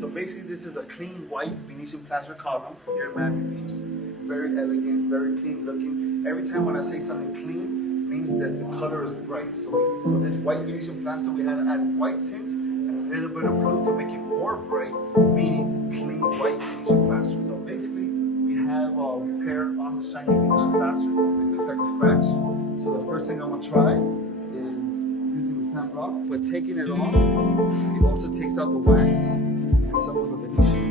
So basically this is a clean white Venetian plaster column here in Miami Beach. Very elegant, very clean looking. Every time when I say something clean, means that the color is bright. So for this white Venetian plaster, we had to add white tint and a little bit of blue to make it more bright, meaning clean white Venetian plaster. So basically we have repair on the shiny Venetian plaster. It looks like a scratch. So the first thing I'm gonna try is using the sand block. But taking it off, it also takes out the wax and some of the Venetian.